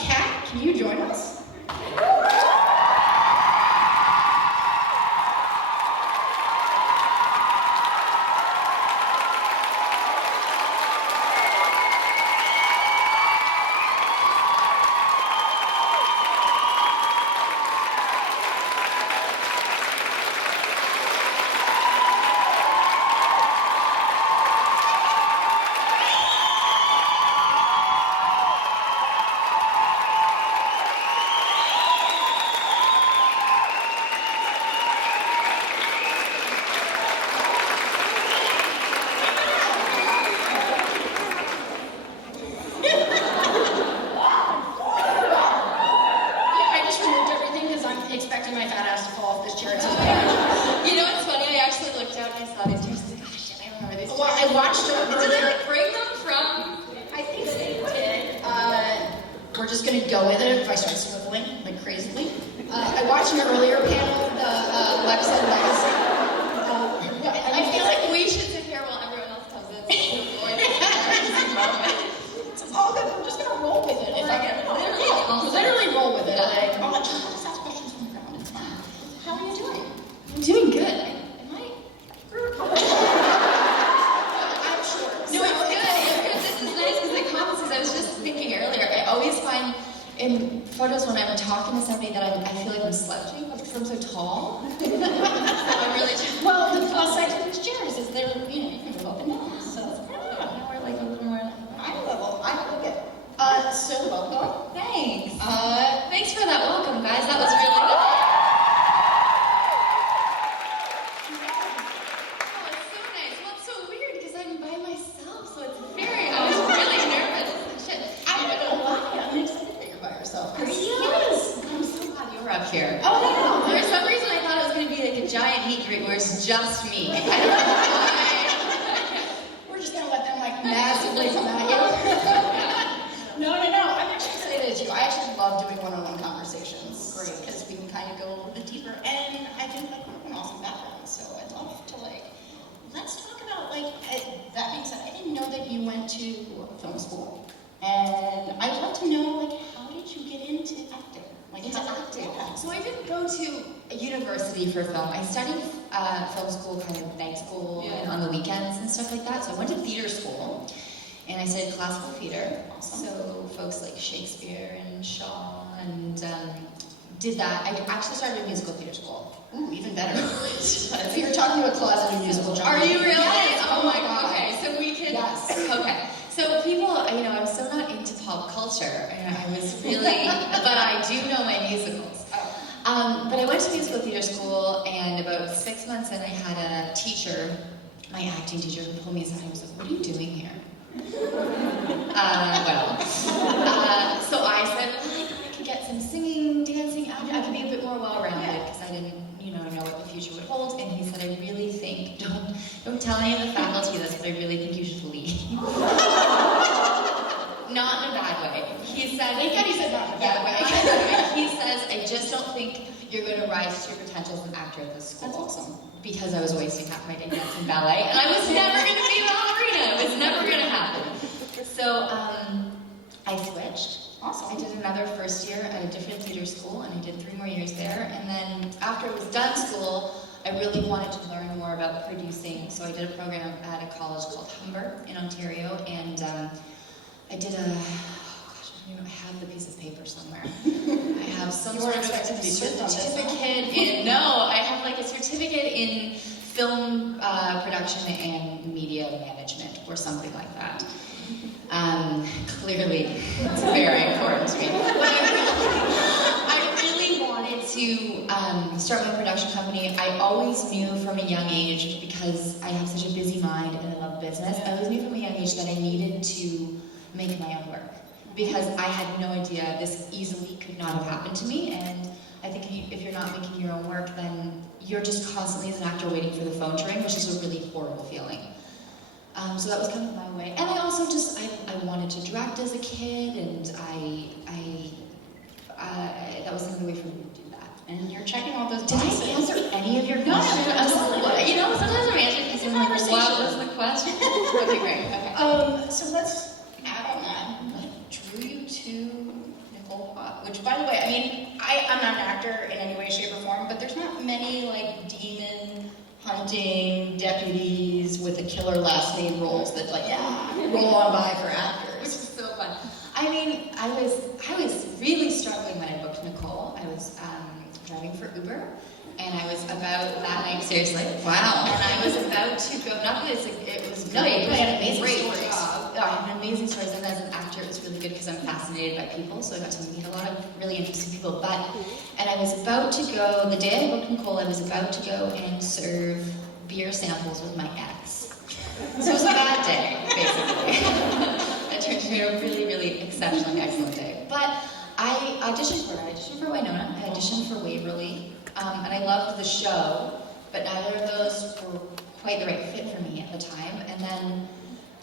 Kat, can you join us? And I studied classical theater, so folks like Shakespeare and Shaw, and did that. I actually started a musical theater school. Ooh, even better. So you're talking to a closeted musical genre. Are you really? Yes. Oh my god. Okay, so we can. Yes. Okay. So people, I'm so not into pop culture, and I was really, but I do know my musicals. But I went to musical theater school, and about 6 months in, I had a teacher, my acting teacher, who pulled me aside and was like, "What are you doing here?" So I said, well, I could get some singing, dancing, I could be a bit more well-rounded because I didn't, know what the future would hold. And he said, I really think, don't tell any of the faculty this, but I really think you should leave. Not in a bad way. He said, he said not in a bad way. He says, I just don't think you're going to rise to your potential as an actor at this school. That's awesome. Because I was wasting half my day dancing ballet, and I was never going to be a ballerina. It was never going to happen. So I switched. Awesome. I did another first year at a different theater school, and I did 3 more years there. And then after I was done school, I really wanted to learn more about producing. So I did a program at a college called Humber in Ontario, and I did a. I have the piece of paper somewhere. I have some sort of certificate in. No, I have like a certificate in film production and media management or something like that. Clearly, it's very important to me. I really wanted to start my production company. I always knew from a young age, because I have such a busy mind and I love business, I always knew from a young age that I needed to make my own work. Because I had no idea this easily could not have happened to me, and I think if you're not making your own work, then you're just constantly as an actor waiting for the phone to ring, which is a really horrible feeling. So that was kind of my way. And I also just, I wanted to direct as a kid, and that was another way for me to do that. And you're checking all those Did boxes. I answer any of your questions? No, absolutely. Sometimes I'm answering things and I'm like, what was the question? Okay, great. Okay. So let's add on that. What drew you to Cop, which, by the way, I mean, I'm not an actor in any way, shape, or form, but there's not many, like, demon hunting deputies with a killer last name roles that, like, roll on by for actors. Which is so fun. I mean, I was really struggling when I booked Nicole. I was driving for Uber, and I was about that night, seriously. Wow. And I was about to go, not that it's like, it was great. You had amazing great stories. job. I had amazing stories, and as an actor, it was really good because I'm fascinated by people, so I got to meet a lot of really interesting people. And I was about to go, the day I booked Nicole, I was about to go and serve beer samples with my ex. So it was a bad day, basically. It turned into a really, really exceptionally excellent day. But I auditioned for Winona, I auditioned for Waverly, and I loved the show, but neither of those were quite the right fit for me at the time. And then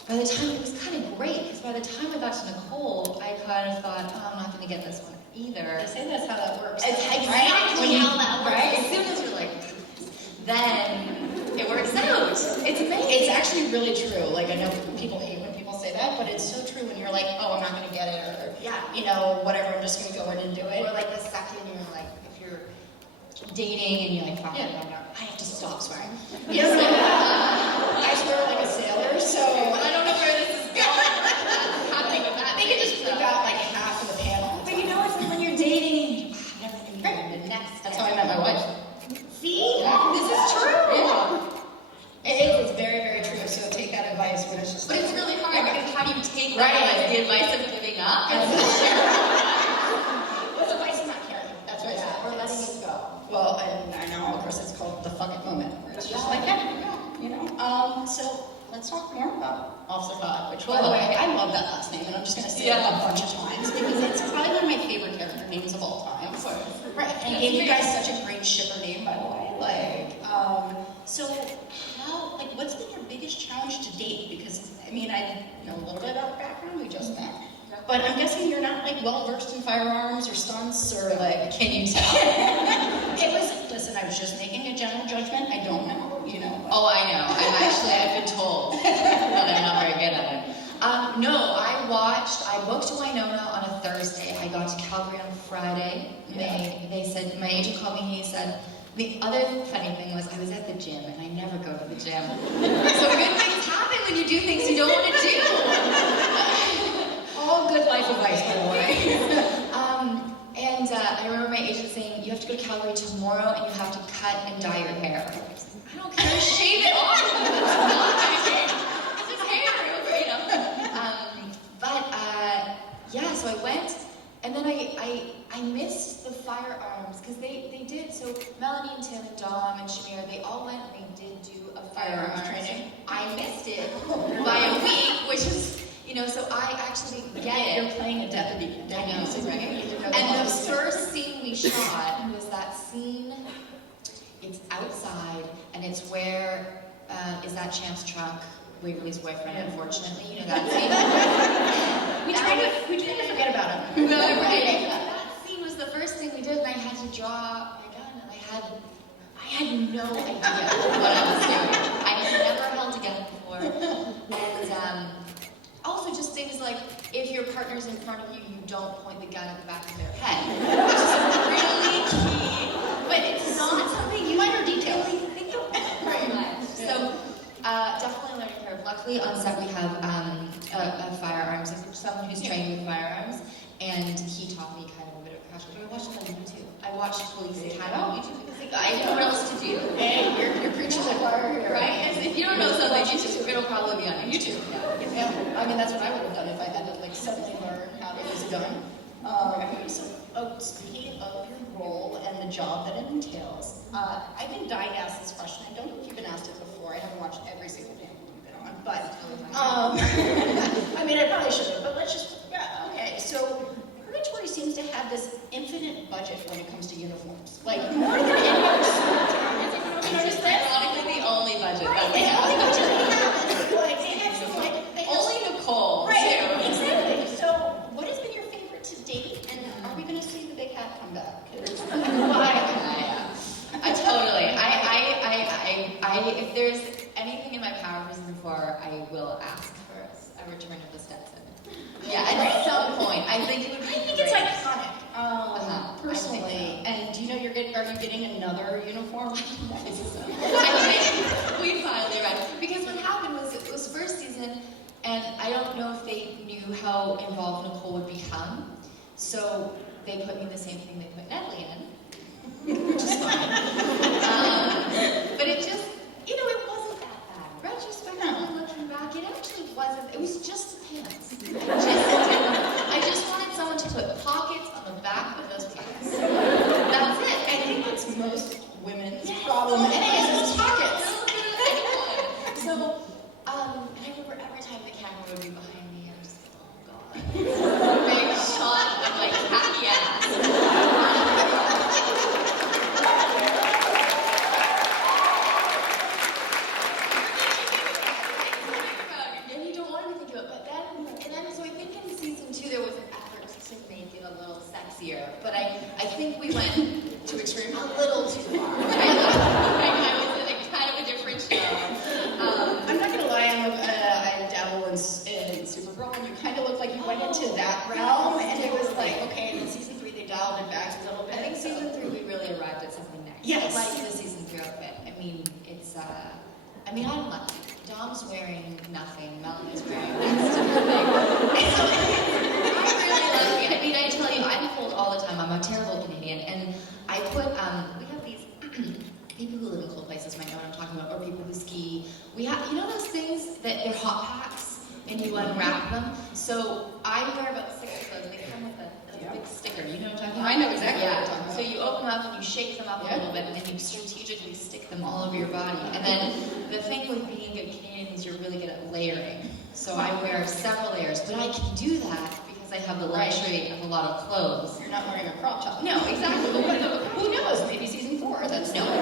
by the time, it was kind of great, because by the time I got to Nicole, I kind of thought, oh, I'm not going to get this one either. They say that's how that works. It's exactly how that works. Right? As soon as you're like, then it works out. It's amazing. It's actually really true. Like, I know people hate when people say that, but it's so true when you're like, oh, I'm not going to get it, or, you know, whatever, I'm just going to go in and do it. Or like the second you're like, if you're dating and you're like, fuck, I have to stop swearing. Yes, I swear like a sailor, so I don't know where this is going. Happening with that. I think it just blew out like half of the panel. But you know, it's like when you're dating, never think the next. That's how I met my wife. See? Yeah. This is true. Yeah. It's very, very true. So take that advice when it's just. But it's really hard because how do you take Right. the advice of giving up? What's advice of not caring? That's what I said. Or letting it go. Well, and I know, of course, it's called the fuck it moment. Where it's just like, you know. So let's talk more about Officer Haught, which, by the way, I love that last name, and I'm just going to say it a bunch of times because it's probably one of my favorite character names of all time. Right, and gave you guys such a great shipper name, by the way. So how, like, what's been your biggest challenge to date? Because, I mean, I know a little bit about the background, we just met. But I'm guessing you're not, like, well-versed in firearms or stunts or, like... Can you tell? Listen, I was just making a general judgment. I don't know, you know. Oh, I know. I've been told that I'm not very good at it. No, I booked Winona on a Thursday. I got to Calgary on Friday. They said, my agent called me, he said, the other funny thing was I was at the gym, and I never go to the gym. So good things happen when you do things you don't want to do. All good life advice, by the way. And I remember my agent saying, you have to go to Calgary tomorrow, and you have to cut and dye your hair. I don't care, shave it off. It's not my hair. It's just hair, you know. Yeah, so I went, and then I missed the firearms, because they did, so Melanie and Tim and Dom and Shamir, they all went and they did do a firearms training. I missed it by a week, which is, you know, so I actually get it. You're playing a deputy. I know, right? And the first scene we shot was that scene, it's outside, and it's where, is that Champ's truck, Waverly's boyfriend, unfortunately, you know that scene? We try to forget about him. No, right. That scene was the first thing we did, and I had to draw my gun, and I had no idea what I was doing. I had never held a gun before, and also just things like, if your partner's in front of you, you don't point the gun at the back of their head, which is really key, but it's not something you might detail think about very much. So, definitely learning curve. Luckily on set we have firearms, someone who's trained with firearms, and he taught me kind of a bit of crash course. I watched it on YouTube. I watched Police Academy on YouTube because I didn't know what else to do. Hey, you're preaching the choir here. Right? And if you don't know something, it'll probably be on YouTube. Yeah. I mean, that's what I would have done if I had to, like, suddenly learn how it was done. Speaking of your role and the job that it entails, I've been dying to ask this question. I don't know if you've been asked it before. I haven't watched every single damn movie you've been on, but I mean, I probably shouldn't. But let's just okay. So Purgatory seems to have this infinite budget when it comes to uniforms, like more than any other school town. Have you noticed that? Ironically, the only budget Right, that we the have. only budget we have is like they just, Only Nicole, right, too. exactly. So, what has been your favorite to date, and are we going to see the big hat come back? I totally. If there's anything in my power for season 4, I will ask for a return of the Stetson. Yeah, at some point. I think it would be I think great. it's iconic. are you getting another uniform? We finally arrived. Because what happened was, it was first season, and I don't know if they knew how involved Nicole would become. So they put me in the same thing they put Natalie in, which is fine. But it just, you know, it wasn't that bad. Retrospectively looking back, it actually wasn't. It was just pants. I just wanted someone to put pockets on the back of those pants. That's it. I think that's most women's problem. Anyways, it's pockets. So, and I remember every time the camera would be behind me, I was just like, oh god. Big shot of like happy ass. And you don't want to think about it, but then, so I think in season 2 there was an effort to make it a little sexier, but I think we went Too extreme. a little too far. I was in a kind of a different show. I'm not gonna lie, I dabble in Supergirl, and you kind of look like you went into that realm, and it was like, okay, and in season 3 they dialed it back a little bit. I think season 3 we really arrived at something nice. Yes. I like the season 3 outfit. I mean, it's, I'm lucky. Dom's wearing nothing, Melanie's wearing next to nothing. So, I'm really lucky. I mean, I tell you, I'm cold all the time. I'm a terrible Canadian, and I put, we have these, people who live in cold places might know what I'm talking about, or people who ski. We have, you know those things that they're hot packs, and you unwrap them? So I wear about 6 of those. They come with a big sticker. You know what I'm talking about? I know exactly what you're talking about. So you open them up and you shake them up a little bit, and then you strategically stick them all over your body. And then the thing with being a Canadian is you're really good at layering. So I wear several layers, but I can do that because I have the luxury of a lot of clothes. You're not wearing a crop top. No, exactly. Who knows? Maybe season 4. That's No. not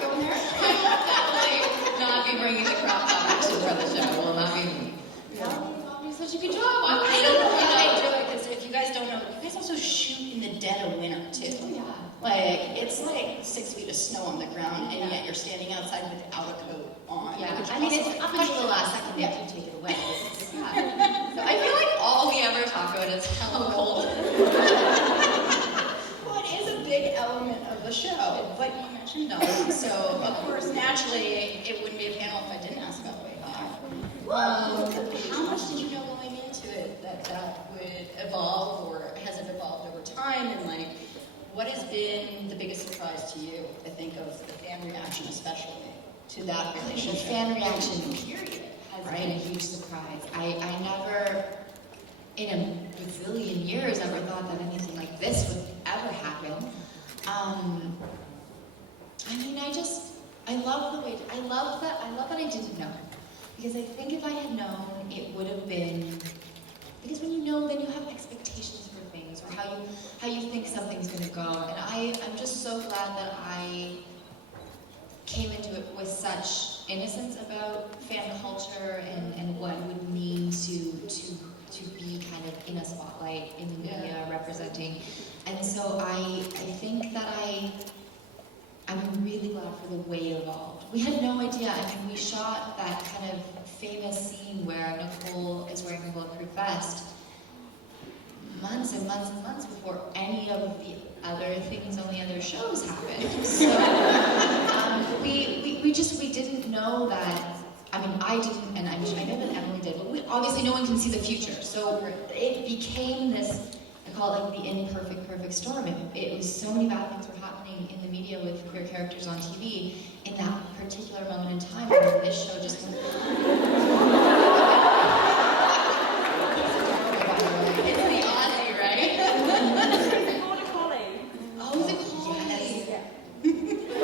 going there. I will definitely not be bringing the crop top action for the show. Will not be me. Melanie, such a good job. I don't know how they do it, because if you guys don't know, you guys also shoot in the dead of winter too. Oh, yeah. Like, it's like 6 feet of snow on the ground, and yet you're standing outside without a coat on. Yeah, which I mean, also, it's up until the last second they Yeah. do take it away. So I feel like all we ever talk about is how cold. Well, it is a big element of the show, but you mentioned no, so of course, naturally, it wouldn't be a panel if I didn't ask about Way Haught. How much did you know going into it that would evolve, or has it evolved over time, and like, what has been the biggest surprise to you, I think, of the fan reaction especially, to that The relationship? fan reaction, period, has been a huge surprise. I never, in a bazillion years, ever thought that anything like this would ever happen. I mean, I love the way, I love that I didn't know. Because I think if I had known, it would have been, because when you know, then you have expectations for things, or how you think something's going to go. And I'm just so glad that I came into it with such innocence about fan culture and what it would mean to be kind of in a spotlight in the media representing. And so I think that I'm really glad for the way it evolved. We had no idea. I mean, we shot that kind of famous scene where Nicole is wearing her bulletproof vest months and months and months before any of the other things on the other shows happened. So we didn't know that. I mean, I didn't, and I know that Emily did, but obviously no one can see the future. So it became this, I call it like the imperfect perfect storm. It was so many bad things were happening in the media with queer characters on TV in that particular moment in time when this show just went. It's the Aussie, right? Oh, the Collie. Yes.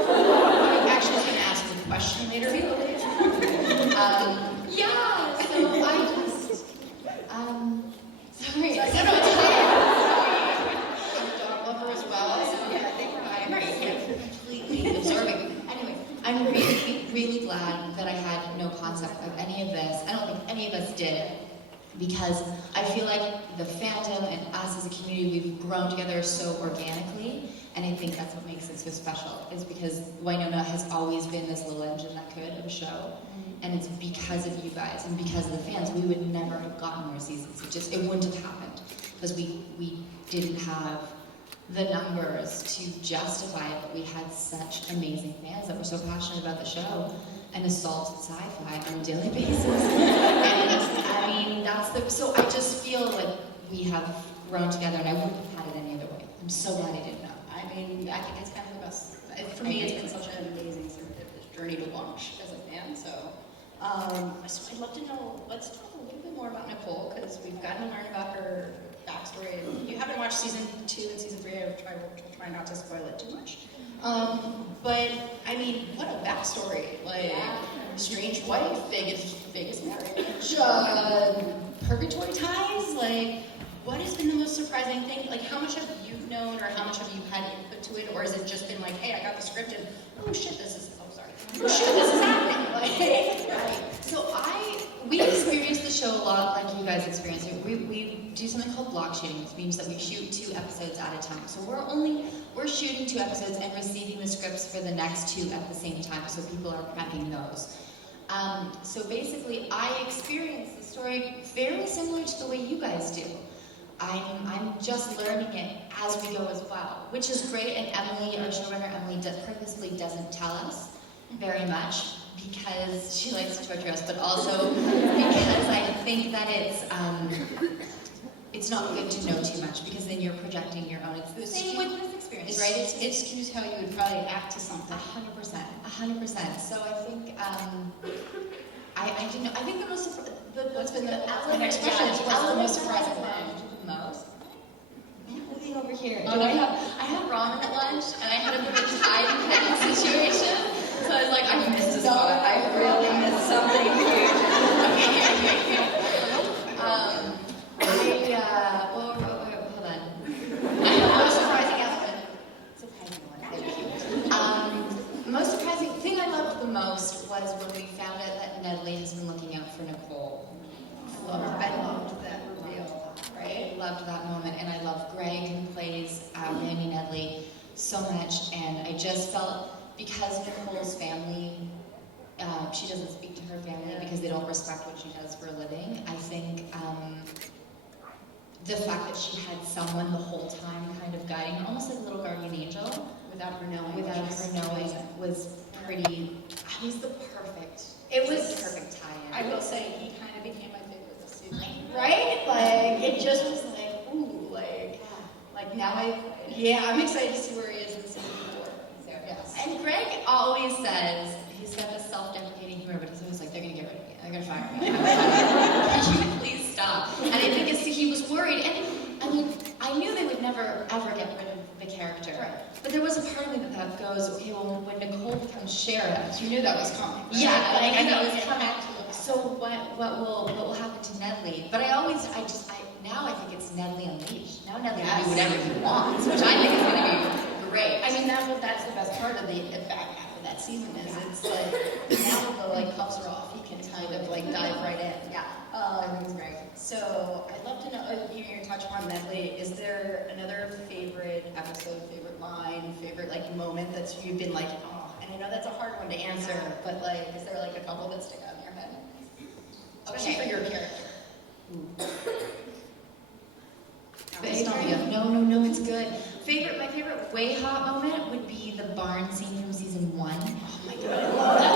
I'm actually going to ask the question later. Yeah, so I just, sorry. I'm a dog lover as well, so yeah, I think I'm Completely absorbing. Anyway, I'm really, really glad that I had no concept of any of this. I don't think any of us did, because I feel like the fandom and us as a community, we've grown together so organically, and I think that's what makes it so special, is because Winona has always been this little engine that could of a show, and it's because of you guys, and because of the fans, we would never have gotten more seasons. It wouldn't have happened, because we didn't have the numbers to justify it, but we had such amazing fans that were so passionate about the show and assaulted sci-fi on a daily basis. And I mean, so I just feel like we have grown together, and I wouldn't have had it any other way. I'm so glad I didn't know. I mean, I think it's kind of the best. For me, it's been such an amazing sort of journey to watch as a fan. So I'd love to know. Let's talk a little bit more about Nicole, because we've gotten to learn about her backstory. You haven't watched season 2 and season 3. I will try not to spoil it too much. But I mean, what a backstory! Like, strange wife, Vegas marriage, purgatory ties. Like, what has been the most surprising thing? Like, how much have you known, or how much have you had input to it, or has it just been like, hey, I got the script and oh shit, this is happening. Like, right. So we experience the show a lot like you guys experience it. We do something called block shooting, which means that we shoot 2 episodes at a time. So we're shooting 2 episodes and receiving the scripts for the next 2 at the same time, so people are prepping those. So basically, I experience the story very similar to the way you guys do. I'm just learning it as we go as well, which is great. And Emily, our showrunner Emily, purposely doesn't tell us very much because she likes to torture us, but also because I think that it's not good to know too much, because then you're projecting your own. It's the same with this experience, right? It skews how you would probably act to something. 100%. So I think I didn't know. I think the most What's been the next question question is, what's the most surprising thing? The most. Moving over here. Oh, I had ramen at lunch, and I had a bit of a time situation. So I was like, I missed a spot. I really missed something huge. Hold on. I have the most surprising element. Surprising one, thank you. Most surprising thing I loved the most was when we found out that Nedley has been looking out for Nicole. I loved that reveal, right? I loved that moment, and I love Greg, who plays Randy Nedley, so much, and I just felt, because Nicole's family, she doesn't speak to her family because they don't respect what she does for a living. I think the fact that she had someone the whole time kind of guiding her, almost like a little guardian angel, without her knowing, was pretty, it was the perfect tie-in. I will say, he kind of became my favorite this season. Right? Like, it just was like, ooh, like now I'm excited to see where he is in season 4. So, yes. And Greg always says, he's got this self-deprecating humor, but he's always like, they're going to get rid of me. They're going to fire me. Can you please stop? And I think he was worried. And I mean, I knew they would never, ever get rid of the character. Right. But there was a part of me that goes, okay, well, when Nicole becomes sheriff, You knew that was coming. Right? yeah, Like, I know it it's coming. had to happen. So what will happen to Nedley? But now I think it's Nedley unleashed. Now Nedley can do whatever he wants, which I think is going to be great. I mean, that's the best part of the back half of that season is it's like now the cuffs are off. He can kind of dive right in. Yeah, Everything's great. So I'd love to know, you touched on Medley. Is there another favorite episode, favorite line, favorite moment that's you've been like, oh? And I know that's a hard one to answer, but is there a couple that stick out in your head, especially for your character? No, it's good. My favorite way hot moment would be the barn scene from season 1. Oh my god, I love that.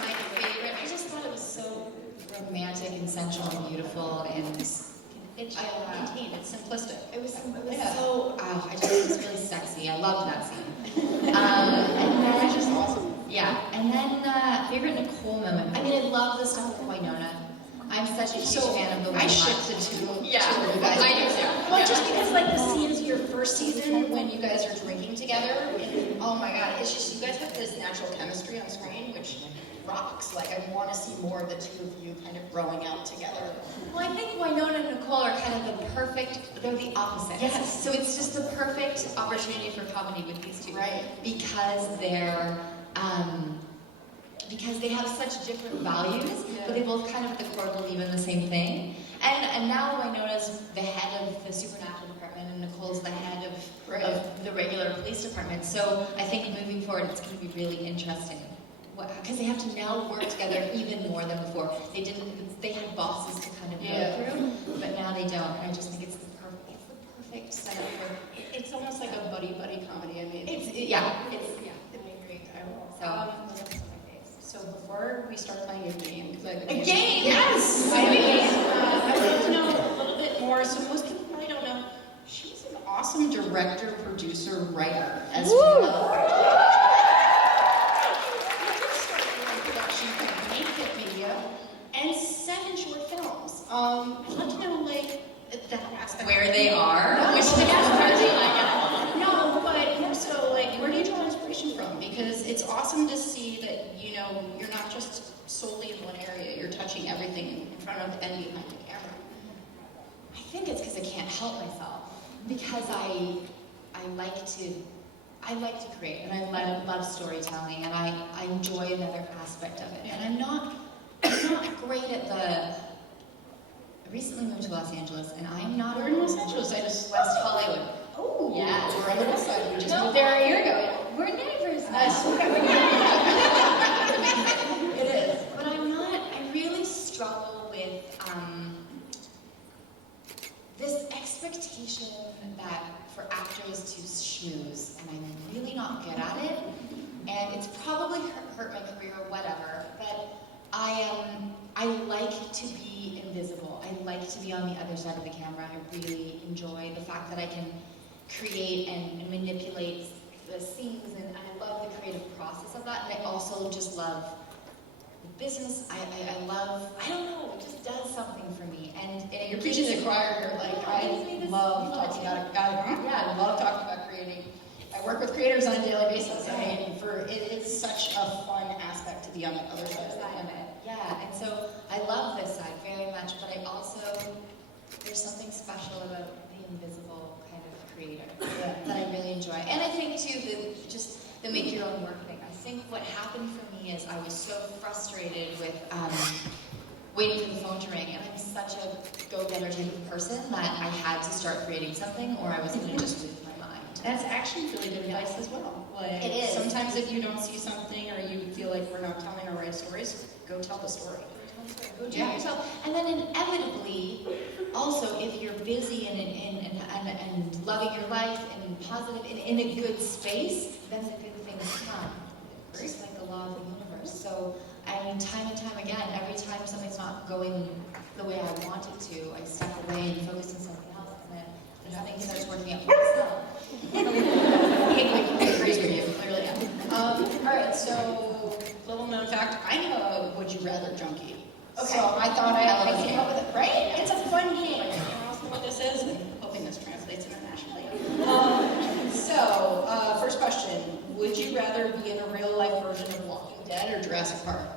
My favorite. I just thought it was so romantic and sensual and beautiful, and It's contained. It's simplistic. it was so. Oh, I just it was really sexy. I loved that scene. And then It's just awesome. yeah, and then favorite Nicole moment. I mean, I love the stuff with Winona. I'm such a huge fan of the way I hot. shipped the two. Yeah, two of you guys. I do too. Well, just because the scenes of your first season when you guys are drinking together, and oh my god, it's just you guys have this natural chemistry on screen, which rocks. I want to see more of the two of you kind of growing out together. Well, I think Winona and Nicole are kind of they're the opposite. Yes. So it's just the perfect opportunity for comedy with these two. Right. Because they have such different values, but they both kind of at the core believe in the same thing. And now Winona's the head of the supernatural department, and Nicole's the head of the regular police department. So I think moving forward, it's going to be really interesting. Because they have to now work together even more than before. They had bosses to kind of go through, but now they don't. And I just think it's the perfect perfect setup for. It's almost like a buddy comedy. I mean, It's. I agree. I will. So before we start playing a game, because I have A game, yes. I have a game. I want to know a little bit more. So most people probably don't know. She's an awesome director, producer, writer as well. Production company, Hit Media, and 7 short films. I'd love to know like that aspect. Where they are. No, which the no, but more so like where do you draw inspiration from? Because it's awesome to see that you're not just solely in one area. You're touching everything in front of and behind the camera. I think it's because I can't help myself. Because I like to create, and I love storytelling, and I enjoy another aspect of it. And I'm not great at the. I recently moved to Los Angeles, and I'm not. We're in Los Angeles. I just West Hollywood. Oh, yeah. We're on the west side. We just moved there a year ago. We're neighbors now. Yes. It is. But I really struggle with this expectation that for actors to schmooze, and I'm really not good at it, and it's probably hurt my career or whatever, but I like to be invisible. I like to be on the other side of the camera. I really enjoy the fact that I can create and manipulate the scenes, and I love the creative process of that, and I also just love the business. I love, I don't know, it just does something for me. And You're preaching to the choir. You're like, I love talking about it. I love talking about creating. I work with creators on a daily basis. I mean, it is such a fun aspect to be on the other side of it. Yeah, and so I love this side very much, but I also, there's something special about the invisible kind of creator that I really enjoy. And I think too, the make your own work thing. I think what happened for me is I was so frustrated with waiting for the phone to ring, and I'm such a go-getter type of person that I had to start creating something, or I was going to just lose my mind. That's actually really good advice as well. Like, it is. Sometimes if you don't see something or you feel like we're not telling our right stories, go tell the story. Go do it yourself. And then inevitably, also, if you're busy and loving your life and positive, in a good space, then the good things come. It's just like the law of the universe. So, I mean, time and time again, every time something's not going the way I want it to, I step away and focus on something else, and then something starts working out for itself. I agree with you, clearly. All right, so little known fact, I'm a would you rather junkie. Okay. So I thought I came up with it, right? It's a fun game. Anyone else know what this is? And hoping this translates internationally. First question, would you rather be in a real life version of Walking Dead or Jurassic Park?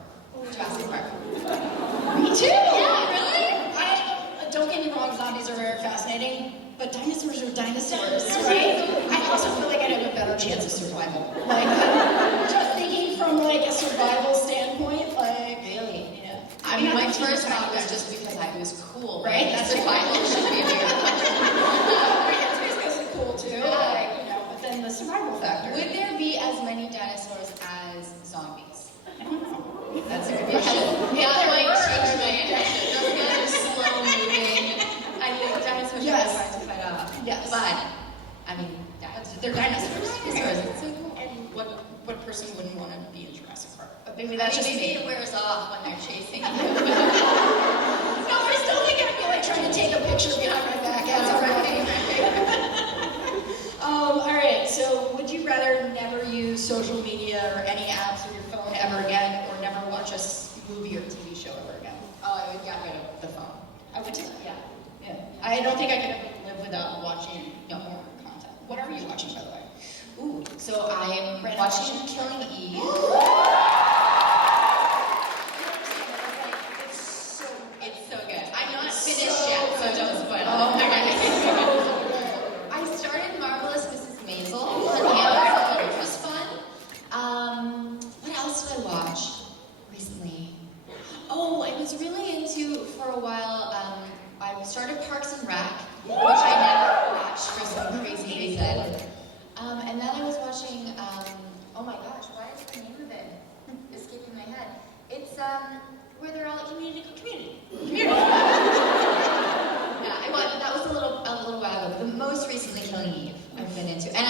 Jurassic Park. Me too! Yeah, really? Don't get me wrong, zombies are very fascinating, but dinosaurs are dinosaurs, right? I also feel like I'd have a better chance of survival. Like, just thinking from like a survival standpoint, like... Really? Yeah. I mean, my first thought was just because I was cool. Right? That's survival should be weird. Space Ghost is cool too, like, but then the survival factor. Would there be as many dinosaurs as zombies? I don't know. That's a good question. That might change my answer. Those guys are slow moving. I think dinosaurs are hard to fight off. Yes. But, I mean, they're dinosaurs. It's so cool. And what person wouldn't want to be in Jurassic Park? Maybe that's just maybe it wears off when they're chasing you. No, we're still like gonna be like trying to take a picture behind my back. That's already. All right. So, would you rather never use social media or any apps or your phone ever again, or never watch a movie or TV show ever again? Oh, I would get rid of the phone. I would too. Yeah. I don't think I could ever live without watching more content. What are you watching, by the way? Ooh, so I'm watching Killing Eve. It's so good. I'm not finished yet, so don't spoil it. Oh my God. I started Marvelous Mrs. Maisel on Amazon, which was fun. What else did I watch recently? Oh, I was really into, for a while, I started Parks and Rec, which I never watched for some crazy reason. And then I was watching, oh my gosh, what is the name of it? but most recently Killing Eve I've been into. And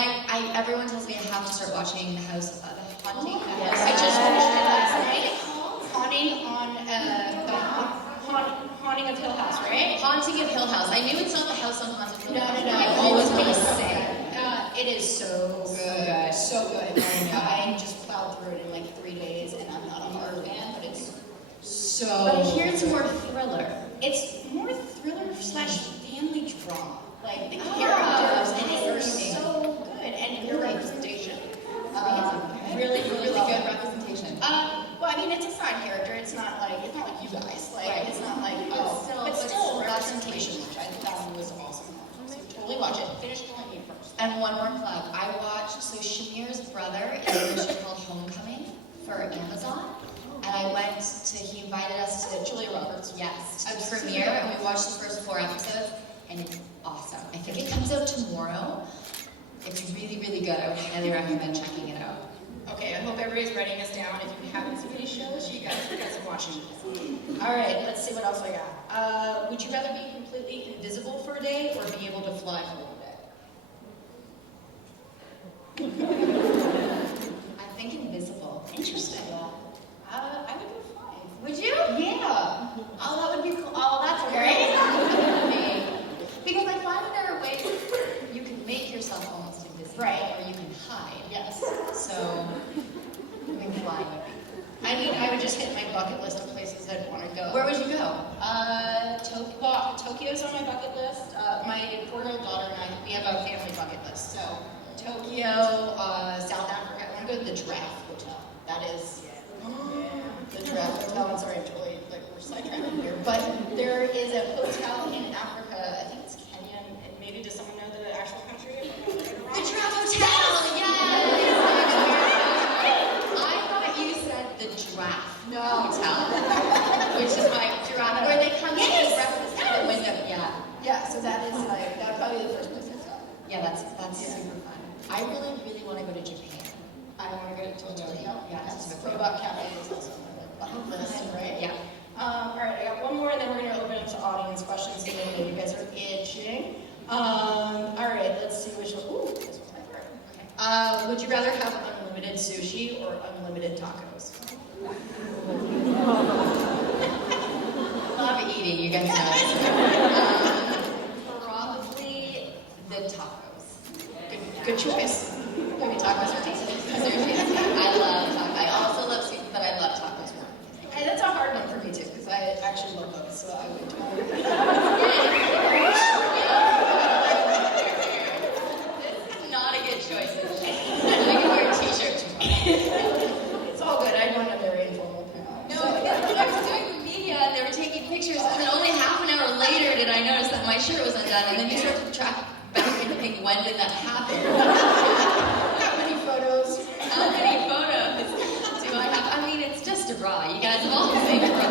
everyone tells me I have to start watching The Haunting. Yes, I just finished it last night. Haunting of Hill House, right? Haunting of Hill House. I knew it's not the house on Haunted Hill House. No. I always want to say. It is so good. So good. I just plowed through it in like 3 days, and I'm not a horror fan, but it's so. But I hear it's more thriller. It's more thriller / family drama. Like the characters and they're so good, and the representation. Really good representation. Well, I mean, it's a side character. It's not like you guys. Like Right. it's not like but still representation, which I thought was awesome. So totally watch it. Finish Killing Eve first. And one more plug. I watched, so Shamir's brother is a show called Homecoming for Amazon. And I went to, he invited us to Julia Roberts. Yes, to premiere, and we watched the first 4 episodes, and it's awesome. I think it comes out tomorrow. It's really good. I would highly recommend checking it out. Okay, I hope everybody's writing this down. If you haven't seen these shows, you guys are watching this. All right, let's see what else I got. Would you rather be completely invisible for a day or be able to fly for 1 day? I think invisible. Interesting. I would go flying. Would you? Yeah. Oh, that would be cool. Oh, that's great. Because I find that there are ways you can make yourself almost invisible, Right. or you can hide. Yes. So, I think flying would be. I mean, I would just hit my bucket list of places I'd want to go. Where would you go? Tokyo's on my bucket list. My 4-year-old daughter and I, we have a family bucket list. So, Tokyo, South Africa. I want to go to the Giraffe Hotel. That is the Giraffe Hotel. I'm sorry, I'm totally we're sidetracking here. But there is a hotel in Africa. I think it's Kenya. And maybe does someone know the actual country? The Giraffe Hotel! Yes! I thought you said the Giraffe Hotel, which is my giraffe, where they come in and breakfast out the window. Yeah, so that is that would probably be the first place I saw. Yeah, that's super fun. I really want to go to Japan. I want to go to Tokyo. Yeah, That's that's Robot Cafe is also on my bucket list, right? Yeah. All right, I got one more, and then we're going to open up to audience questions. You guys are itching. All right, let's see which one. Ooh, this one's my favorite. Okay. Would you rather have unlimited sushi or unlimited tacos? Love eating, you guys know. Probably the tacos. Good choice. Maybe tacos are decent. I love tacos. I also love seafood, but I love tacos more. Hey, that's a hard one for me too, because I actually love those, so I would totally. This is not a good choice. I can wear a t-shirt tomorrow. It's all good. I run a very informal panel. No, because I was doing the media and they were taking pictures, and then only half an hour later did I notice that my shirt was undone, and then you start to track back and think, when did that happen? How many photos? How many photos do I have? I mean, it's just a bra. You guys have all the same bra.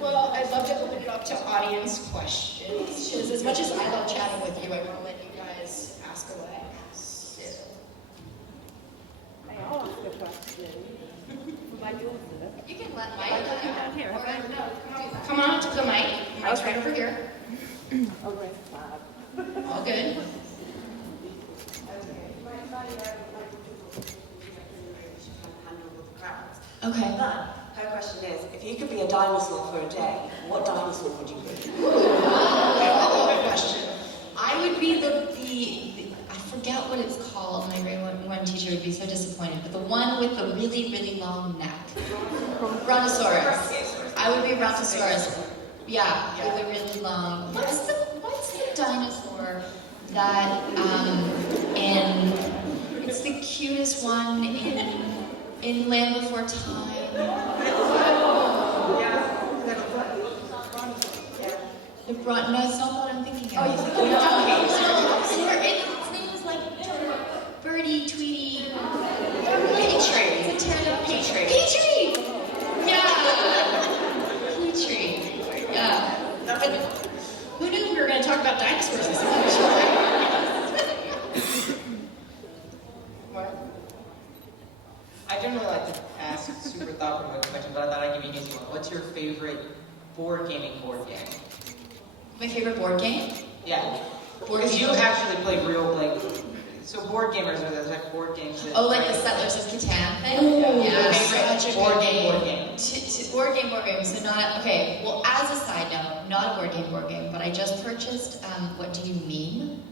Well, I'd love to open it up to audience questions. Because as much as I love chatting with you, I want to let you guys ask away. So. I'll ask a question. My daughter. You can let Mike down here. Come on up to the mic. Mike's right over here. Oh, great, fab. All good. Okay. But her question is, if you could be a dinosaur for a day, what dinosaur would you be? Good question. I would be the I forget what it's called. My grade one teacher would be so disappointed, but the one with the really long neck. Brontosaurus. I would be Brontosaurus. Yeah, with a really long. What's the dinosaur that it's the cutest one in Land Before Time. No, it's not what I'm thinking of. Its name was like Birdie, Tweety, Petrie. It's a pterodactyl. Petrie. Petrie! Yeah. Petrie. Yeah. But who knew we were going to talk about dinosaurs this evening? I generally like to ask super thought-provoking questions, but I thought I'd give you an easy one. What's your favorite board game? My favorite board game? Yeah. Because you actually play real, like, so board gamers are those like board games that... Oh, like the Settlers of Catan thing? Yeah, Favorite board game. Board game. So not, okay, well, as a side note, not a board game, but I just purchased, What Do You Meme?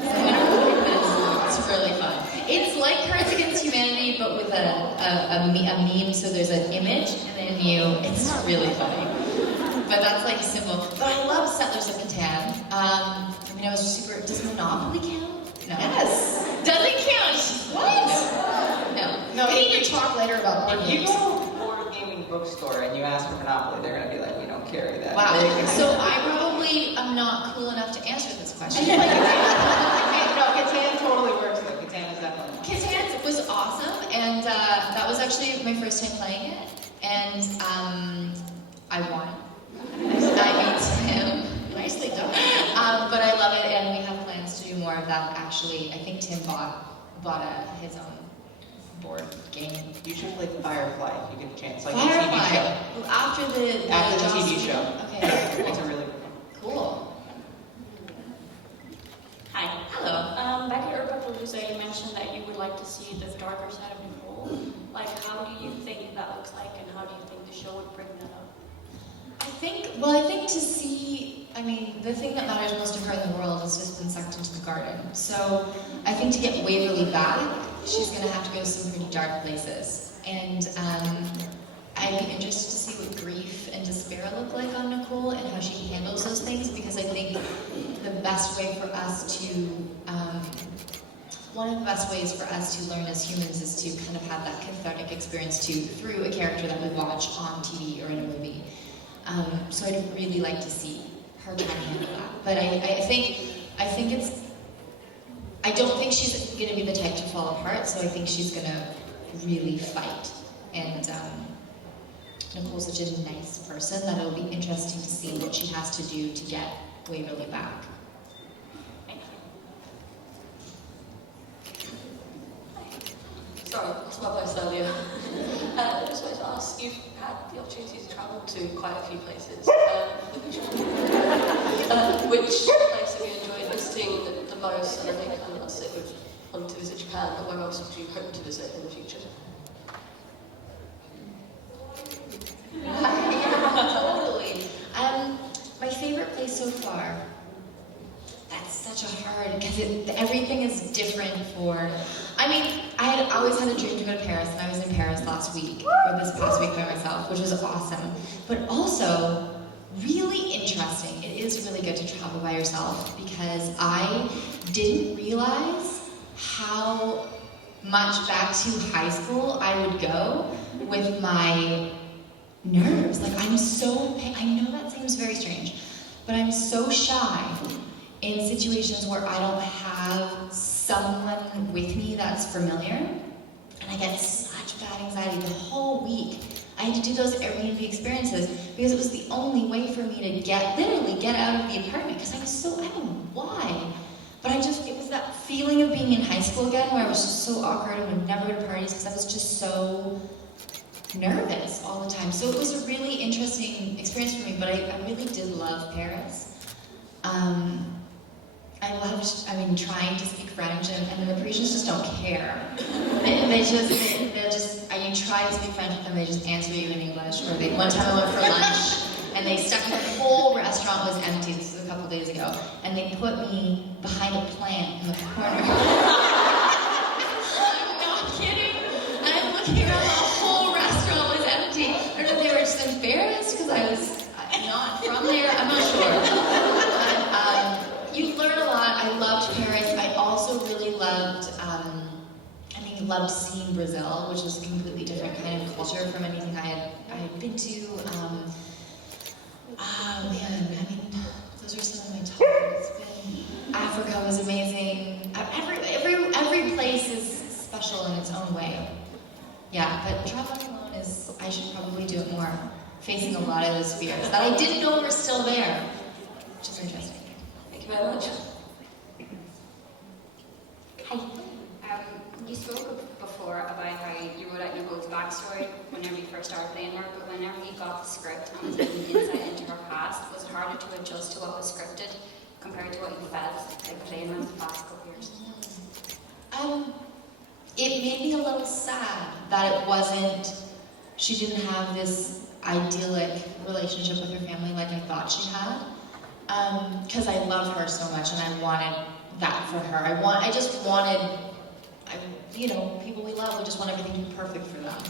So I'm gonna play this. It's really fun. It's like Cards Against Humanity, but with a meme, so there's an image, and then it's really funny. But that's like simple. But I love Settlers of Catan. I mean, I was super, does Monopoly count? No. Yes. Doesn't count. What? No. We need to talk later about board If you games. go to a board gaming bookstore and you ask for Monopoly, they're going to be like, we don't carry that. Wow. So I probably am not cool enough to answer this question. No, Catan totally works though. Catan is definitely... Catan was awesome, and that was actually my first time playing it, and I won. I beat Tim. Nicely done. But I love it, and we have plans to do more of that. Actually, I think Tim bought his own board game. You should play Firefly if you get a chance, like Firefly. a TV show. After the TV show. Okay. It's a really Cool. Hi. Hello. Back at Urban you mentioned that you would like to see the darker side of Nicole. Like, how do you think that looks like, and how do you think the show would bring that up? I think to see, I mean, the thing that matters most to her in the world has just been sucked into the garden. So I think to get Waverly back, she's going to have to go some pretty dark places. And I'd be interested to see what grief and despair look like on Nicole and how she handles those things, because I think the best way for us to, one of the best ways for us to learn as humans is to kind of have that cathartic experience through a character that we watch on TV or in a movie. So I'd really like to see her try to handle that. But I don't think she's going to be the type to fall apart, so I think she's going to really fight. And Nicole's such a nice person that it'll be interesting to see what she has to do to get Waverly back. Thank you. Sorry, that's my post earlier. I just wanted to ask, you've had the opportunity to travel to quite a few places. Which place have you enjoyed visiting the most? And I think that's it, we've wanted to visit Japan, but where else would you hope to visit in the future? Yeah, totally. My favorite place so far, that's such a hard, because everything is different I mean, I had always had a dream to go to Paris, and I was in Paris last week, or this past week by myself, which was awesome. But also, really interesting. It is really good to travel by yourself, because I didn't realize how much back to high school I would go with my nerves. Like, I know that seems very strange, but I'm so shy in situations where I don't have someone with me that's familiar, and I get such bad anxiety the whole week. I had to do those Airbnb experiences because it was the only way for me to literally get out of the apartment, because I don't know why, but it was that feeling of being in high school again, where I was just so awkward and would never go to parties because I was just so nervous all the time. So it was a really interesting experience for me, but I really did love Paris. I loved, trying to speak French, and the Parisians just don't care. They're just, you try to speak French with them, they just answer you in English. Or one time I went for lunch, and the whole restaurant was empty, this was a couple days ago, and they put me behind a plant in the corner. I'm not kidding. And I'm looking around, the whole restaurant was empty. I don't know if they were just embarrassed because I was not from there, I'm not sure. You learn a lot. I loved Paris. I also really loved seeing Brazil, which was a completely different kind of culture from anything I had been to. Those are some of my top ones. Africa was amazing. Every place is special in its own way. Yeah, but traveling alone I should probably do it more, facing a lot of those fears that I didn't know were still there, which is interesting. Thank you very much. Hi. You spoke before about how you wrote out Nicole's backstory whenever you first started playing her, but whenever you got the script and was getting insight into her past, was it harder to adjust to what was scripted compared compared to what you felt like playing with the past couple years? It made me a little sad that it wasn't, she didn't have this idyllic relationship with her family like I thought she had. Because I love her so much and I wanted that for her. I just wanted, people we love, we just want everything to be perfect for them.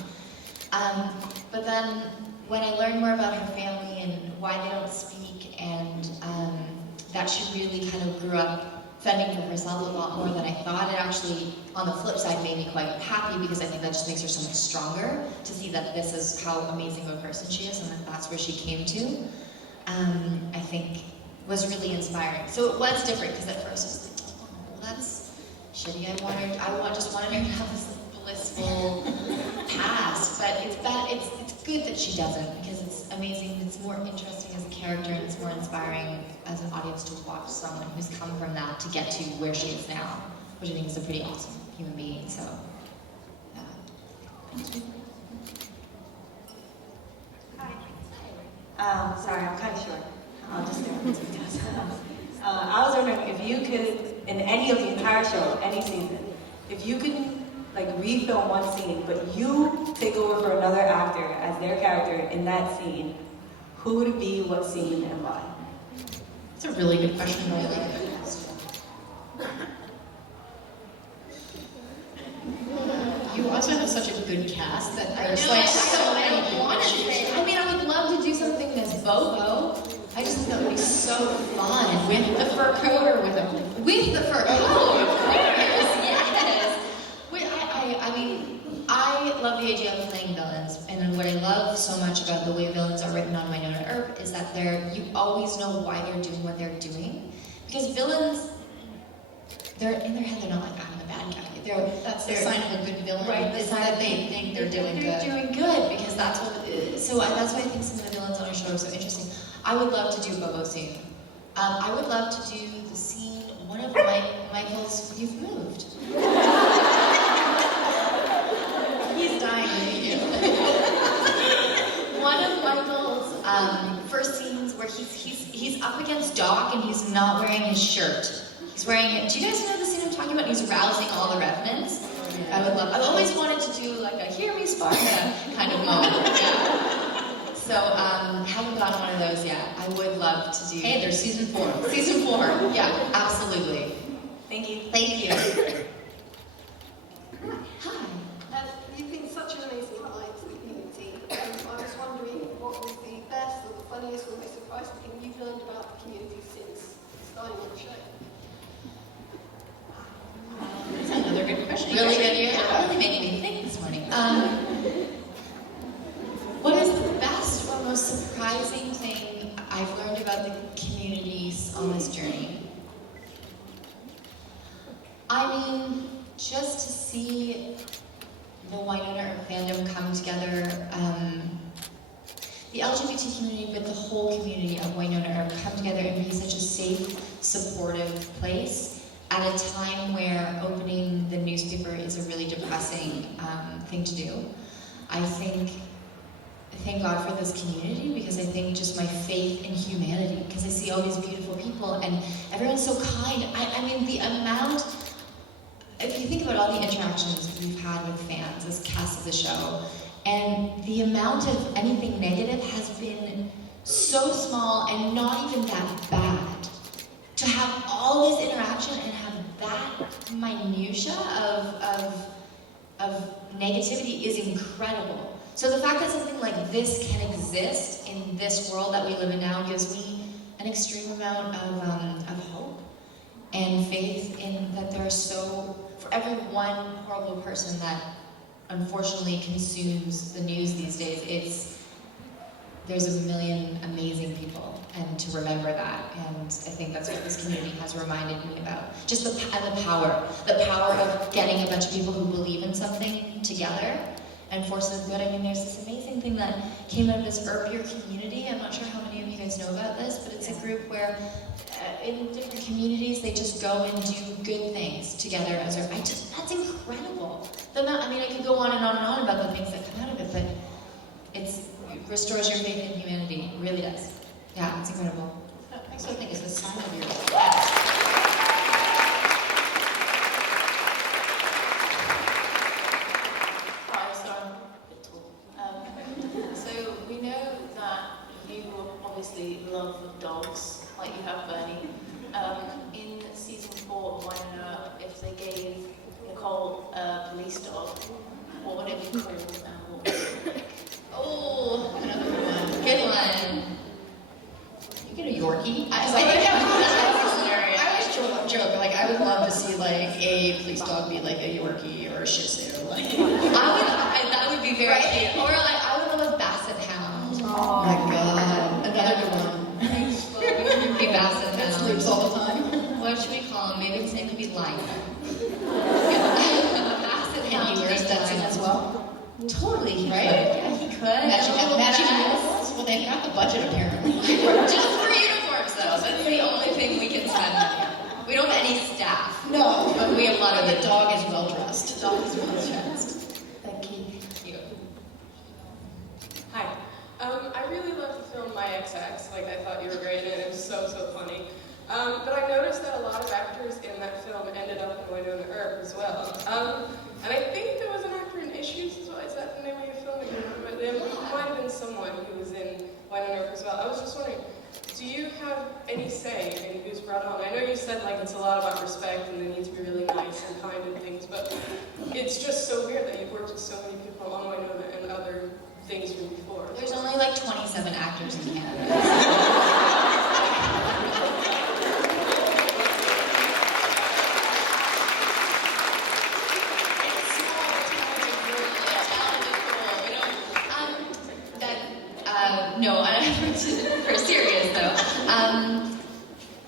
But then when I learned more about her family and why they don't speak, and that she really kind of grew up fending for herself a lot more than I thought, it actually, on the flip side, made me quite happy, because I think that just makes her so much stronger to see that this is how amazing of a person she is and that that's where she came to. I think was really inspiring. So it was different, because at first I was like, oh, well, that's shitty. I just wanted her to have this blissful past, but it's good that she doesn't, because it's amazing. It's more interesting as a character, and it's more inspiring as an audience to watch someone who's come from that to get to where she is now, which I think is a pretty awesome human being. So, Sorry, I'm kind of short. I'll just go into details. I was wondering if you could, in any of the entire show, any season, if you could refilm one scene, but you take over for another actor as their character in that scene, who would it be, what scene, and why? It's a really good question. I like that. You also have such a good cast that there's so many people. I would love to do something as Bobo. I just think that would be so fun. With the fur coat or without? With the fur coat, of course, yes. I love the idea of playing villains, and what I love so much about the way villains are written on Winona Earp is that you always know why they're doing what they're doing. Because villains, they're in their head, they're not like, I'm the bad guy. That's the sign of a good villain. Right, Is that they think they're doing good. They're doing good, because that's what. That's why I think some of the villains on our show are so interesting. I would love to do Bobo's scene. I would love to do the scene, one of Michael's, You've Moved. He's dying to meet you. One of Michael's first scenes where he's up against Doc and he's not wearing his shirt. He's wearing it. Do you guys know the scene I'm talking about? He's rousing all the revenants. I've always wanted to do like a hear me Sparta kind of moment. Yeah. So haven't gotten one of those yet. I would love to do. Hey, there's season 4. Season 4. Yeah, absolutely. Thank you. Thank you. Hi. You've been such an amazing ally to the community. I was wondering what was the best or the funniest or most surprising thing you've learned about the community since starting on the show? That's another good question. Really good year. Really making me think this morning. What is the best or most surprising thing I've learned about the communities on this journey? Just to see the Winona Earp fandom come together, the LGBT community, but the whole community of Winona Earp come together and be such a safe, supportive place at a time where opening the newspaper is a really depressing thing to do. I thank God for this community, because I think just my faith in humanity, because I see all these beautiful people and everyone's so kind. The amount, if you think about all the interactions we've had with fans as cast of the show, and the amount of anything negative has been so small and not even that bad. To have all this interaction and have that minutia of negativity is incredible. So the fact that something like this can exist in this world that we live in now gives me an extreme amount of hope and faith in that there are for every one horrible person that unfortunately consumes the news these days, there's a million amazing people, and to remember that, and I think that's what this community has reminded me about. Just the power of getting a bunch of people who believe in something together and forces good. There's this amazing thing that came out of this Earp Your community. I'm not sure how many of you guys know about this, but it's a group where in different communities they just go and do good things together as Earp. That's incredible. I could go on and on and on about the things that come out of it, but it restores your faith in humanity. It really does. Yeah, it's incredible. I also think is the sign of your Hi, sorry, I'm a bit tall. So we know that you obviously love dogs, like you have Bernie. In season 4 of Winona, if they gave Nicole a police dog, what would it be called and what would it be? Oh, another one. Good one. You get a Yorkie. I think that's hilarious. I always joke, like I would love to see like a police dog be like a Yorkie or a Shih Tzu. Like, That would be very cute. Or like, I would love a basset hound. oh my god, another good one. Be basset That hound. sleeps all the time. What should we call him? Maybe his name could be Lion. Basset And hound. he wears that in as well. Totally, he Right? could. Yeah, he could. Matching A little matching vest. uniforms. Well, they've got the budget apparently. Just for uniforms, though. That's the only thing we can spend money on. We don't have any staff, No, but we have a lot of the it. dog is well dressed. The dog is well dressed. Thank you. Hi. I really loved the film My XX. Like, I thought you were great in it. It was so funny. But I noticed that a lot of actors in that film ended up in Winona Earp as well. And I think there was an actor in Issues as well. Is that the name of your film? But there might have been someone who was in Winona Earp as well. I was just wondering, do you have any say in who's brought on? I know you said like it's a lot about respect and they need to be really nice and kind and things, but it's just so weird that you've worked with so many people on Winona and other things from before. There's only like 27 actors in Canada. No, for serious though.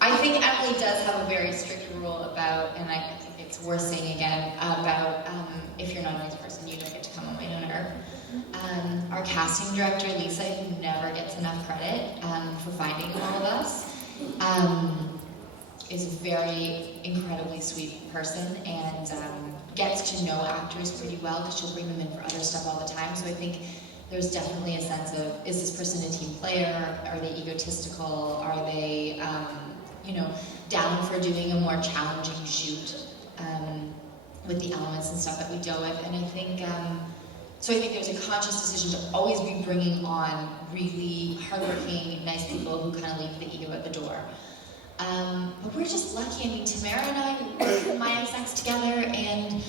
I think Emily does have a very strict rule about, and I think it's worth saying again, about if you're not a nice person, you don't get to come on Winona Earp. Our casting director, Lisa, who never gets enough credit for finding all of us, is a very incredibly sweet person and gets to know actors pretty well because she'll bring them in for other stuff all the time. So I think there's definitely a sense of, is this person a team player? Are they egotistical? Are they, down for doing a more challenging shoot with the elements and stuff that we deal with? And I think, so I think there's a conscious decision to always be bringing on really hardworking, nice people who kind of leave the ego at the door. But we're just lucky. I mean, Tamara and I work in My XX together, and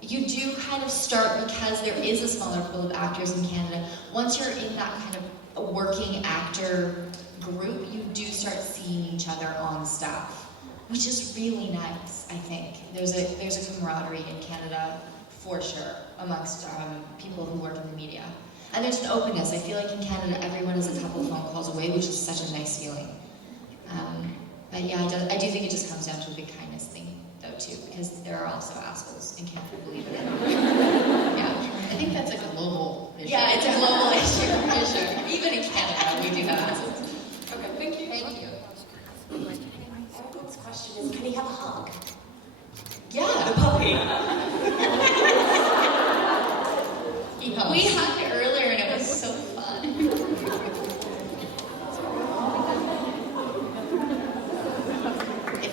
you do kind of start, because there is a smaller pool of actors in Canada. Once you're in that kind of working actor group, you do start seeing each other on staff, which is really nice, I think. There's a camaraderie in Canada, for sure, amongst people who work in the media. And there's an openness. I feel like in Canada, everyone is a couple phone calls away, which is such a nice feeling. But yeah, I do think it just comes down to a big kindness thing, though, too, because there are also assholes in Canada, believe it or not. Yeah, I think that's like a global issue. yeah, it's a global issue, for sure. Even in Canada, we do have assholes. Okay, thank you. Thank you. Everyone's question is, can he have a hug? Yeah, The puppy. we hugged earlier and it was so fun.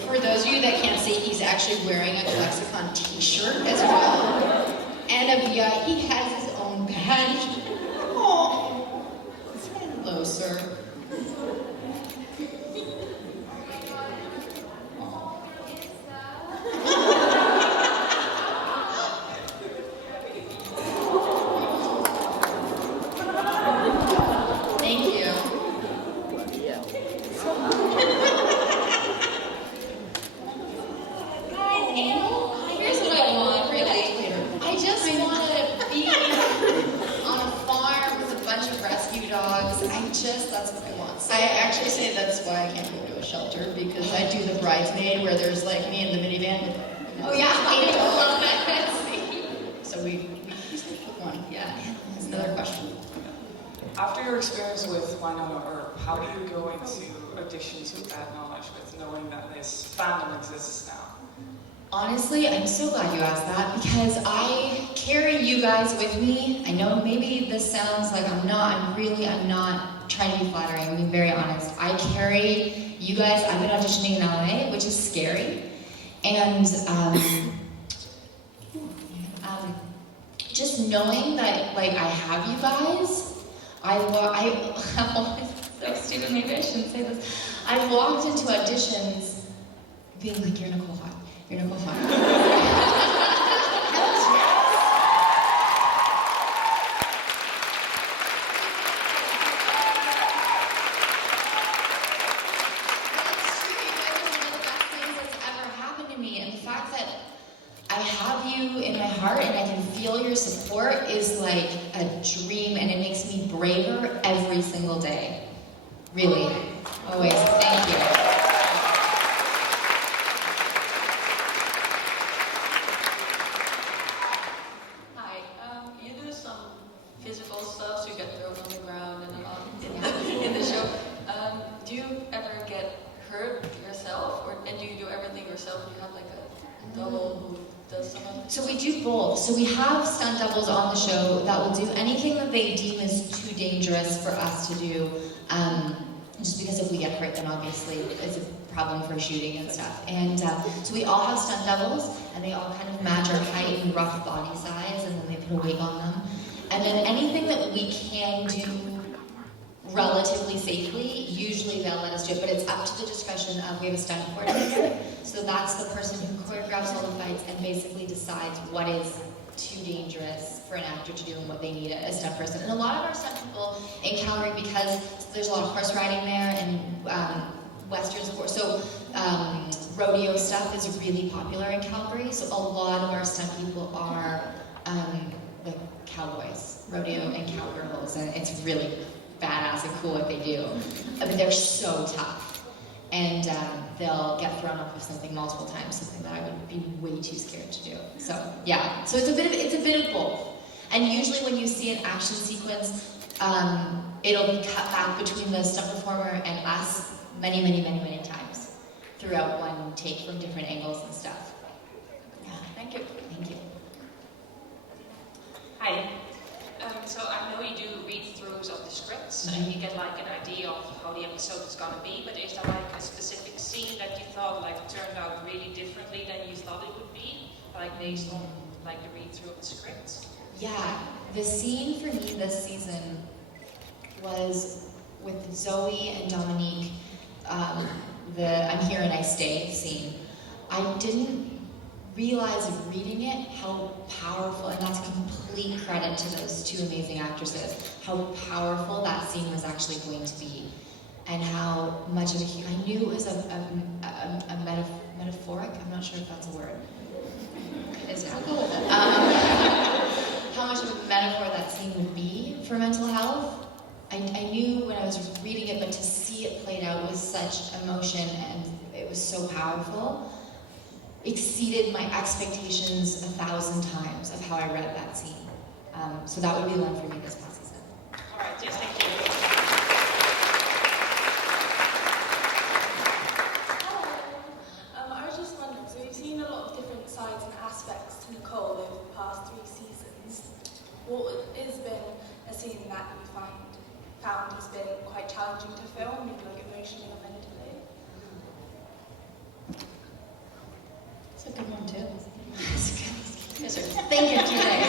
For those of you that can't see, he's actually wearing a ClexaCon t-shirt as well. And he has his own badge. Oh, hello, sir. Thank you. Here's what I want, really. I just want to be on a farm with a bunch of rescue dogs. That's what I want. So I actually say that's why I can't go to a shelter, because I do the bridesmaid where there's like me in the minivan. oh yeah, I love that scene. So we sleep with one. Yeah. That's another question. After your experience with Winona Earp, how do you go into auditions with that knowledge, with knowing that this fandom exists now? Honestly, I'm so glad you asked that, because I carry you guys with me. I know maybe this sounds like I'm not trying to be flattering, I'm being very honest. I carry you guys, I've been auditioning in LA, which is scary. And just knowing that like I have you guys, I'm always so stupid, maybe I shouldn't say this. I've walked into auditions being like, you're Nicole Haught, you're Nicole Haught. Support is like a dream, and it makes me braver every single day. Really. Always. Thank you. Hi. You do some physical stuff, so you get thrown on the ground and a lot in the show. Do you ever get hurt yourself, and do you do everything yourself? Do you have like a double who does some of it? So we do both. So we have stunt doubles on the show that will do anything that they deem is too dangerous for us to do. Just because if we get hurt, then obviously it's a problem for shooting and stuff. And so we all have stunt doubles, and they all kind of match our height and rough body size, and then they put a wig on them. And then anything that we can do relatively safely, usually they'll let us do it, but it's up to the discretion of, we have a stunt coordinator, so that's the person who choreographs all the fights and basically decides what is too dangerous for an actor to do and what they need a stunt person. And a lot of our stunt people in Calgary, because there's a lot of horse riding there and western sports, so rodeo stuff is really popular in Calgary, so a lot of our stunt people are like cowboys, rodeo and cowgirls, and it's really badass and cool what they do. I mean, they're so tough. And they'll get thrown up with something multiple times, something that I would be way too scared to do. So yeah, so it's a bit of both. And usually when you see an action sequence, it'll be cut back between the stunt performer and us many times throughout one take from different angles and stuff. Yeah, Thank you. thank you. Hi. So I know you do read-throughs of the scripts, and you get like an idea of how the episode is going to be, but is there like a specific scene that you thought like turned out really differently than you thought it would be, like based on like the read-through of the scripts? Yeah, the scene for me this season was with Zoe and Dominique, the I'm here and I stay scene. I didn't realize reading it how powerful, and that's complete credit to those two amazing actresses, how powerful that scene was actually going to be, and how much of a, I knew it was a metaphoric, I'm not sure if that's a word. It is now. How much of a metaphor that scene would be for mental health. I knew when I was reading it, but to see it played out with such emotion, and it was so powerful, exceeded my expectations 1,000 times of how I read that scene. So that would be the one for me this past season. All right, yes, thank you. Hello. I was just wondering, so we've seen a lot of different sides and aspects to Nicole over the past 3 seasons. What has been a scene that you found has been quite challenging to film, maybe like emotionally or mentally? That's a good one too. You guys are thinking today.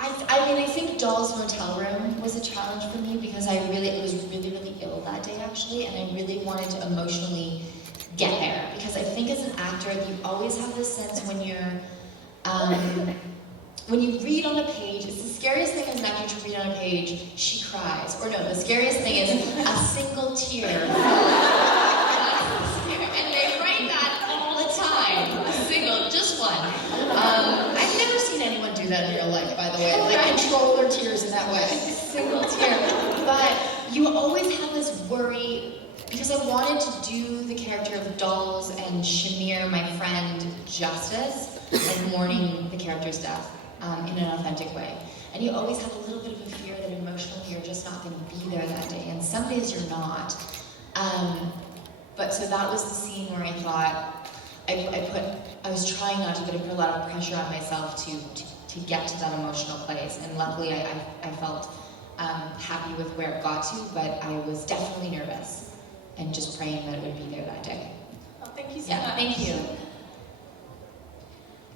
I think Doll's Motel Room was a challenge for me because it was really ill that day actually, and I really wanted to emotionally get there because I think as an actor you always have this sense when you read on a page, it's the scariest thing as an actor to read on a page, she cries. Or no, the scariest thing is a single tear. And they write that all the time. A single, just one. I've never seen anyone do that in real life, by the way. Like control their tears in that way. Single tear. But you always have this worry, because I wanted to do the character of Dolls and Shamir, my friend, justice, like mourning the character's death. In an authentic way. And you always have a little bit of a fear that emotionally you're just not going to be there that day, and some days you're not. But so that was the scene where I thought, I was trying not to, but I put a lot of pressure on myself to get to that emotional place, and luckily I felt happy with where it got to, but I was definitely nervous and just praying that it would be there that day. Oh, thank you so Yeah, much. thank you.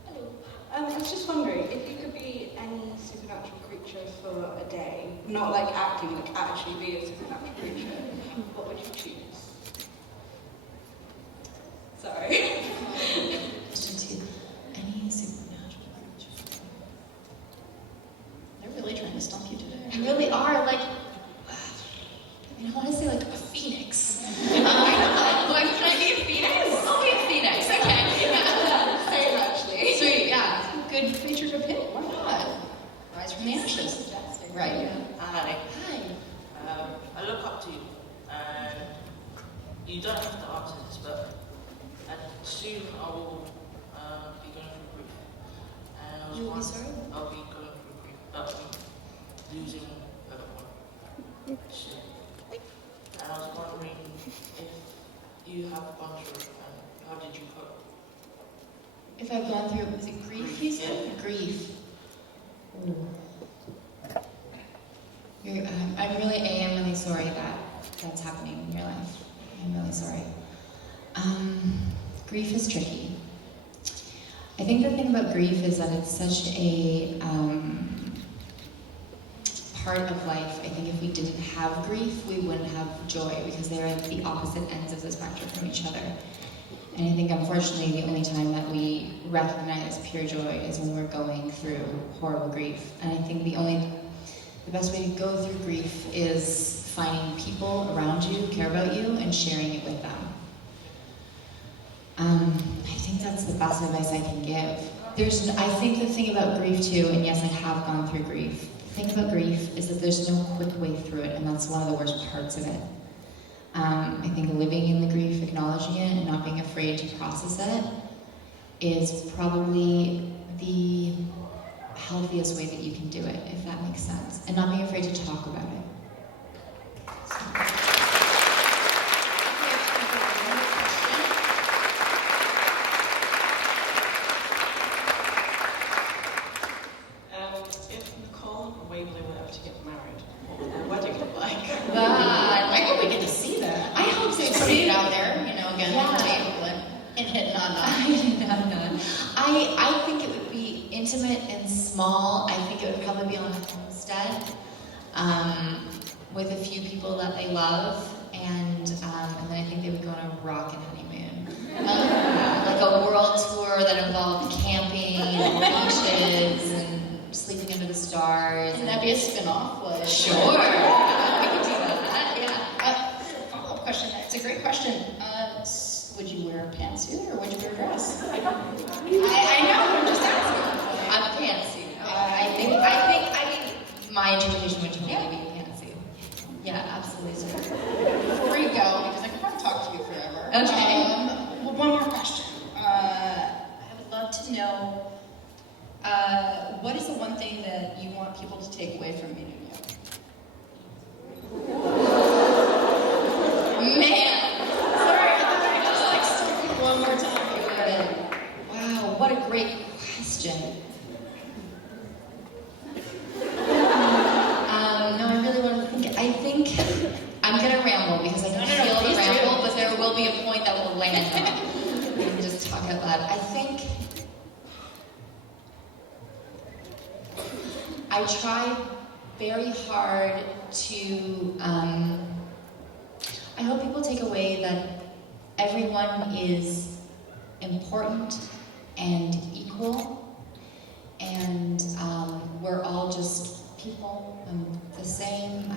Hello. I was just wondering, if you could be any supernatural creature for a day, not like acting, like actually be a supernatural creature, what would you choose? Sorry. Question 2. Any supernatural creature? They're really trying to stump you today. They really are, like, I mean, I want to say like a phoenix. Can I be a phoenix? I'll be a phoenix, okay. Yeah. Same actually. Sweet, yeah. Good creature to pick. Why not? Rise from the ashes. Right. Yeah. Hi. Hi. I look up to you, and you don't have to answer this, but soon I will be going through grief. And I was You will be wondering- sorry? I'll be going through grief, losing a loved one soon. And I was wondering if you have gone through it, and how did you cope? If I've gone through, was it grief you said? Yeah. Grief. Ooh. I am really sorry that that's happening in your life. I'm really sorry. Grief is tricky. I think the thing about grief is that it's such a part of life. I think if we didn't have grief, we wouldn't have joy, because they're at the opposite ends of the spectrum from each other. And I think, unfortunately, the only time that we recognize pure joy is when we're going through horrible grief. And I think the best way to go through grief is finding people around you who care about you and sharing it with them. I think that's the best advice I can give. I think the thing about grief too, and yes, I have gone through grief, the thing about grief is that there's no quick way through it, and that's one of the worst parts of it. I think living in the grief, acknowledging it, and not being afraid to process it is probably the healthiest way that you can do it, if that makes sense. And not being afraid to talk about it. If Nicole and Waverly were ever to get married, what would their wedding look like? I hope we get to see that. I hope so Putting too. it out there, again, on the table and hitting on that. I think it would be intimate and small. I think it would probably be on a homestead with a few people that they love, and then I think they would go on a rockin' honeymoon. Like a world tour that involved camping and beaches and sleeping under the stars. Can that be a spin-off? Sure. We can do that, yeah. Follow-up question. It's a great question. Would you wear a pantsuit or would you wear a dress? I know, I'm just asking. I'm a pantsuit. I think my interpretation would totally be a pantsuit. Yeah, absolutely. Before you go, because I could probably talk to you forever. Okay. One more question. I would love to know, what is the one thing that you want people to take away from meeting you? Man! Sorry, I just stop one more time. Wow, what a great question. No, I really want to think. I think I'm gonna ramble because I can feel the ramble, but there will be a point that will land on. We can just talk out loud. I think I try very hard to. I hope people take away that everyone is important and equal, and we're all just people. I'm the same.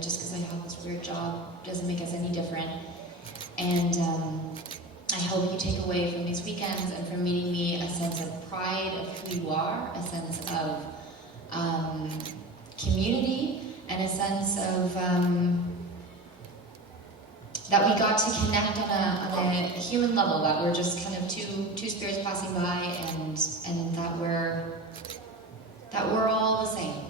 Just because I have this weird job doesn't make us any different. And I hope you take away from these weekends and from meeting me a sense of pride of who you are, a sense of community, and a sense of that we got to connect on a human level, that we're just kind of two spirits passing by, and that we're all the same.